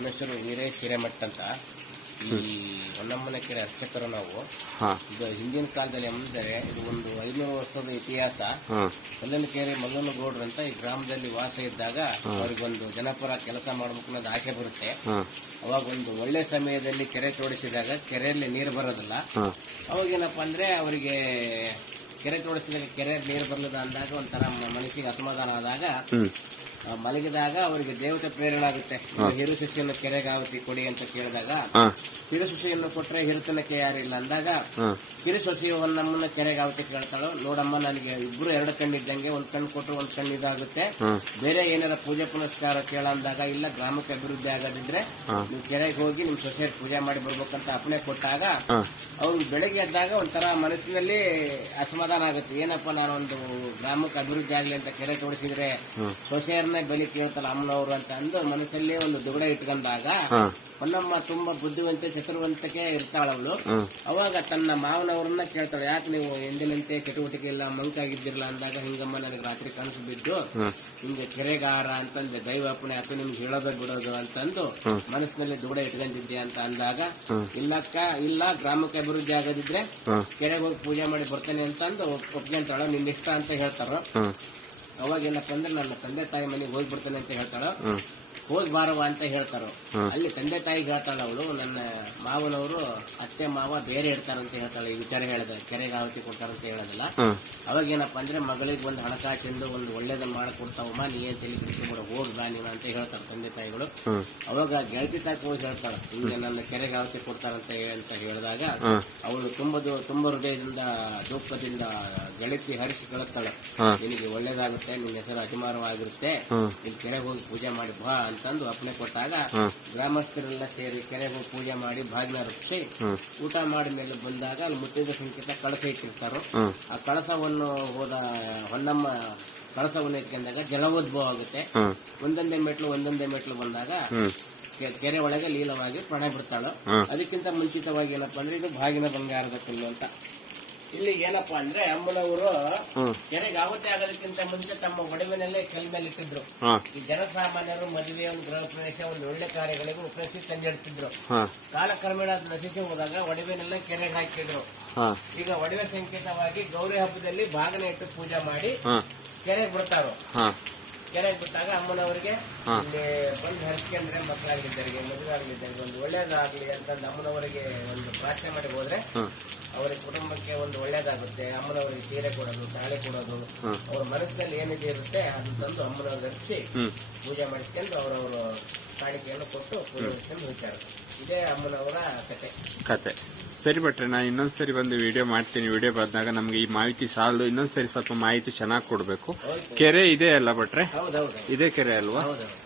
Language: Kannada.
ನಮ್ಮ ಹೆಸರು ವೀರೇಶ್ ಹಿರೇಮಠ್ ಅಂತ. ಈ ಹೊನ್ನಮ್ಮನ ಕೆರೆ ಅರ್ಚಕರು ನಾವು. ಇದು ಹಿಂದಿನ ಕಾಲದಲ್ಲಿ ಅಂದರೆ ಇದು ಒಂದು 500 ವರ್ಷದ ಇತಿಹಾಸ. ಮಲ್ಲನಕೆರೆ ಮಲ್ಲನಗೌಡ್ರು ಅಂತ ಈ ಗ್ರಾಮದಲ್ಲಿ ವಾಸ ಇದ್ದಾಗ ಅವ್ರಿಗೊಂದು ಜನಪರ ಕೆಲಸ ಮಾಡ್ಬೇಕು ಅನ್ನೋದು ಆಸೆ ಬರುತ್ತೆ. ಅವಾಗ ಒಂದು ಒಳ್ಳೆ ಸಮಯದಲ್ಲಿ ಕೆರೆ ತೋಡಿಸಿದಾಗ ಕೆರೆಯಲ್ಲಿ ನೀರು ಬರೋದಿಲ್ಲ. ಅವಾಗೇನಪ್ಪ ಅಂದ್ರೆ ಅವರಿಗೆ ಕೆರೆ ತೋಡಿಸಿದಾಗ ಕೆರೆಯಲ್ಲಿ ನೀರು ಬರಲಿಲ್ಲ ಅಂದಾಗ ಒಂಥರ ಮನಸ್ಸಿಗೆ ಅಸಮಾಧಾನ ಆದಾಗ ಮಲಗಿದಾಗ ಅವರಿಗೆ ದೇವತೆ ಪ್ರೇರಣೆ ಆಗುತ್ತೆ. ಹಿರು ಶಿಷ್ಯನ್ನು ಕೆರೆಗಾವತಿ ಕೊಡಿ ಅಂತ ಕೇಳಿದಾಗ ಹಿರು ಶಿಷ್ಯನ್ನು ಕೊಟ್ರೆ ಹಿರುತನಕ್ಕೆ ಯಾರಿಲ್ಲ ಅಂದಾಗ ಹಿರು ಸೊಸೆಯವನ್ನಮ್ಮನ ಕೆರೆಗಾವತಿ ಕೇಳ್ತಾಳು. ನೋಡಮ್ಮ, ನನಗೆ ಇಬ್ರು 2 ಕಣ್ಣಿದ್ದಂಗೆ, ಒಂದ್ ಕಣ್ಣು ಕೊಟ್ಟರು ಒಂದ್ ಕಣ್ಣು ಇದಾಗುತ್ತೆ, ಬೇರೆ ಏನಾರ ಪೂಜೆ ಪುನಸ್ಕಾರ ಕೇಳ ಅಂದಾಗ ಇಲ್ಲ, ಗ್ರಾಮಕ್ಕೆ ಅಭಿವೃದ್ಧಿ ಆಗೋದಿದ್ರೆ ನೀವು ಕೆರೆಗೆ ಹೋಗಿ ನಿಮ್ ಸೊಸೆ ಪೂಜೆ ಮಾಡಿ ಬರ್ಬೇಕಂತ ಅಪ್ಪಣೆ ಕೊಟ್ಟಾಗ ಅವ್ರು ಬೆಳಗ್ಗೆ ಎದ್ದಾಗ ಒಂಥರ ಮನಸ್ಸಿನಲ್ಲಿ ಅಸಮಾಧಾನ ಆಗುತ್ತೆ. ಏನಪ್ಪ, ನಾನೊಂದು ಗ್ರಾಮಕ್ಕೆ ಅಭಿವೃದ್ಧಿ ಆಗ್ಲಿ ಅಂತ ಕೆರೆ ತೋಡಿಸಿದ್ರೆ ಸೊಸೆಯರನ್ನೇ ಬಲಿ ಕೇಳ್ತಲ್ಲ ಅಮ್ಮನವರು ಅಂತ ಅಂದು ಮನಸ್ಸಲ್ಲಿ ಒಂದು ದುಗಡ ಇಟ್ಕೊಂಡಾಗ ಹೊನ್ನಮ್ಮ ತುಂಬಾ ಬುದ್ಧಿವಂತೆ ಚತುರವಂತಿಕೆ ಇರ್ತಾಳವಳು. ಅವಾಗ ತನ್ನ ಮಾವನವರನ್ನ ಕೇಳ್ತಾಳೆ, ಯಾಕೆ ನೀವು ಎಂದಿನಂತೆ ಚಟುವಟಿಕೆ ಇಲ್ಲ, ಮಂಕಾಗಿದ್ದಿರಲ್ಲ ಅಂದಾಗ ಹಿಂಗಮ್ಮ ನನಗೆ ರಾತ್ರಿ ಕನಸು ಬಿದ್ದು ಹಿಂಗೆ ಕೆರೆಗಾರ ಅಂತಂದ್ರೆ ದೈವಾಪಣೆ ಆಯ್ತು ನಿಮ್ಗೆ ಹೇಳೋದು ಬಿಡೋದು ಅಂತಂದು ಮನಸ್ಸಿನಲ್ಲಿ ದುಗಡ ಇಟ್ಕೊಂಡಿದ್ದೆ ಅಂತ ಅಂದಾಗ ಇಲ್ಲಕ್ಕ, ಇಲ್ಲ, ಗ್ರಾಮಕ್ಕೆ ಅಭಿವೃದ್ಧಿ ಆಗೋದಿದ್ರೆ ಕೆರೆಗೆ ಹೋಗಿ ಪೂಜೆ ಮಾಡಿ ಬರ್ತೇನೆ ಅಂತಂದು ಒಪ್ಕೊಂತಾಳ. ನಿನ್ ಇಷ್ಟ ಅಂತ ಹೇಳ್ತಾರ. ಅವಾಗ ಏನಪ್ಪ ಅಂದ್ರೆ ನನ್ನ ತಂದೆ ತಾಯಿ ಮನೆಗೆ ಹೋಗ್ಬಿಡ್ತೇನೆ ಅಂತ ಹೇಳ್ತಾಳ. ಹೋಗಿ ಬಾರವ ಅಂತ ಹೇಳ್ತಾರ. ಅಲ್ಲಿ ತಂದೆ ತಾಯಿಗೆ ಹೇಳ್ತಾಳ ಅವಳು, ನನ್ನ ಮಾವನವರು ಅತ್ತೆ ಮಾವ ಬೇರೆ ಇರ್ತಾರಂತ ಹೇಳ್ತಾಳೆ. ಈ ವಿಚಾರ ಹೇಳಿದ ಕೆರೆಗೆ ಆವತಿ ಕೊಡ್ತಾರಂತ ಹೇಳೋದಿಲ್ಲ. ಅವಾಗ ಏನಪ್ಪಾ ಅಂದ್ರೆ ಮಗಳಿಗೆ ಒಂದು ಹಣಕಾಸಿಂದ ಒಂದು ಒಳ್ಳೇದನ್ನ ಮಾಡಿಕೊಡ್ತಾವಮ್ಮ, ನೀ ಏನ್ ತಲೆ ಬಿಡ, ಹೋಗ್ಬಾ ನೀನು ಅಂತ ಹೇಳ್ತಾರ ತಂದೆ ತಾಯಿಗಳು. ಅವಾಗ ಗೆಳತಿ ತಾಯಿ ಹೋಗಿ ಹೇಳ್ತಾಳ, ಹಿಂಗೆ ನನ್ನ ಕೆರೆಗೆ ಆವತಿ ಕೊಡ್ತಾರಂತ ಹೇಳಿದಾಗ ಅವಳು ತುಂಬ ಹೃದಯದಿಂದ ದುಃಖದಿಂದ ಗೆಳತಿ ಹರಿಸಿ ಕಳಿಸ್ತಾಳೆ. ನಿನಗೆ ಒಳ್ಳೇದಾಗುತ್ತೆ, ನಿನ್ನ ಹೆಸರು ಅತಿಮಾರವಾಗಿರುತ್ತೆ, ಇಲ್ಲಿ ಕೆರೆಗೆ ಹೋಗಿ ಪೂಜೆ ಮಾಡಿ ಬಾ ಅಂತಂದು ಅಪ್ಪಣೆ ಕೊಟ್ಟಾಗ ಗ್ರಾಮಸ್ಥರೆಲ್ಲ ಸೇರಿ ಕೆರೆಗೆ ಹೋಗಿ ಪೂಜೆ ಮಾಡಿ ಬಾಗಿನ ರಕ್ಷಿ ಊಟ ಮಾಡಿ ಮೇಲೆ ಬಂದಾಗ ಅಲ್ಲಿ ಮುತ್ತಿದ ಸಂಕೇತ ಕಳಸ ಇಟ್ಟಿರ್ತಾರೋ. ಆ ಕಳಸವನ್ನು ಹೋದ ಹೊನ್ನಮ್ಮ ಕಳಸವನ್ನು ಇಟ್ಕೊಂಡಾಗ ಜಲೋದ್ಭವ ಆಗುತ್ತೆ. ಒಂದೊಂದೇ ಮೆಟ್ಲು ಬಂದಾಗ ಕೆರೆ ಒಳಗೆ ಲೀಲವಾಗಿ ಪ್ರಾಣ ಬಿಡ್ತಾಳು. ಅದಕ್ಕಿಂತ ಮುಂಚಿತವಾಗಿ ಏನಪ್ಪಾ ಅಂದ್ರೆ ಇದು ಬಾಗಿನ ಬಂಗಾರದ ಕಲ್ಲು ಅಂತ. ಇಲ್ಲಿ ಏನಪ್ಪಾ ಅಂದ್ರೆ ಅಮ್ಮನವರು ಕೆರೆಗೆ ಆವತಿ ಆಗೋದಕ್ಕಿಂತ ಮುಂಚೆ ತಮ್ಮ ಒಡವಿನಲ್ಲೇ ಕೆಲ ಮೇಲೆ ಇಟ್ಟಿದ್ರು. ಈ ಜನಸಾಮಾನ್ಯರು ಮದುವೆ, ಒಂದು ಗೃಹ ಪ್ರವೇಶ, ಒಂದು ಒಳ್ಳೆ ಕಾರ್ಯಗಳಿಗೂ ಉಪಯೋಗಿಸಿ ತಂದಿಡ್ತಿದ್ರು. ಕಾಲಕ್ರಮೇಣ ಅದು ನಶಿಸಿ ಹೋದಾಗ ಒಡವಿನೆಲ್ಲ ಕೆರೆಗೆ ಹಾಕಿದ್ರು. ಈಗ ಒಡವೆ ಸಂಕೇತವಾಗಿ ಗೌರಿ ಹಬ್ಬದಲ್ಲಿ ಬಾಗಿನ ಇಟ್ಟು ಪೂಜೆ ಮಾಡಿ ಕೆರೆಗೆ ಬಿಡ್ತಾರೋ. ಕೆರೆಗೆ ಬಿಟ್ಟಾಗ ಅಮ್ಮನವರಿಗೆ ಇಲ್ಲಿ ಬಂದು ಹರಿಸ್ಕೊಂಡ್ರೆ ಮಕ್ಕಳಾಗಿದ್ದರಿಗೆ, ಮದುವೆ ಆಗಿದ್ದರಿಗೆ ಒಂದು ಒಳ್ಳೇದಾಗ್ಲಿ ಅಂತಂದು ಅಮ್ಮನವರಿಗೆ ಒಂದು ಪ್ರಾರ್ಥನೆ ಮಾಡಿ ಹೋದ್ರೆ ಅವರ ಕುಟುಂಬಕ್ಕೆ ಒಂದು ಒಳ್ಳೇದಾಗುತ್ತೆ. ಅಮ್ಮನವರಿಗೆ ಸೀರೆ ಕೊಡೋದು, ತಾಳೆ ಕೊಡೋದು, ಅವ್ರ ಮನಸ್ಸಿನಲ್ಲಿ ಏನಿದೆ ಇರುತ್ತೆ ಅದು ತಂದು ಅಮ್ಮನವ್ರಿಗೆ ಹರಿಸಿ ಪೂಜೆ ಮಾಡಿಸ್ಕೊಂಡು ಅವರವರು ಕಾಣಿಕೆಯನ್ನು ಕೊಟ್ಟು ಪೂಜೆ ಮಾಡಿಸ್ಕೊಂಡು ಹೋಗ್ತಾರೆ. ಇದೇ ಅಮ್ಮನವರ ಕತೆ. ಸರಿ ಭಟ್ರೆ, ನಾನು ಇನ್ನೊಂದ್ಸರಿ ಬಂದು ವಿಡಿಯೋ ಮಾಡ್ತೀನಿ. ವಿಡಿಯೋ ಬಂದಾಗ ನಮ್ಗೆ ಈ ಮಾಹಿತಿ ಸಾಲದು, ಇನ್ನೊಂದ್ಸರಿ ಸ್ವಲ್ಪ ಮಾಹಿತಿ ಚೆನ್ನಾಗಿ ಕೊಡ್ಬೇಕು. ಕೆರೆ ಇದೆ ಅಲ್ಲ ಭಟ್ರೆ? ಹೌದೌದು, ಇದೇ ಕೆರೆ ಅಲ್ವಾ? ಹೌದೌದು.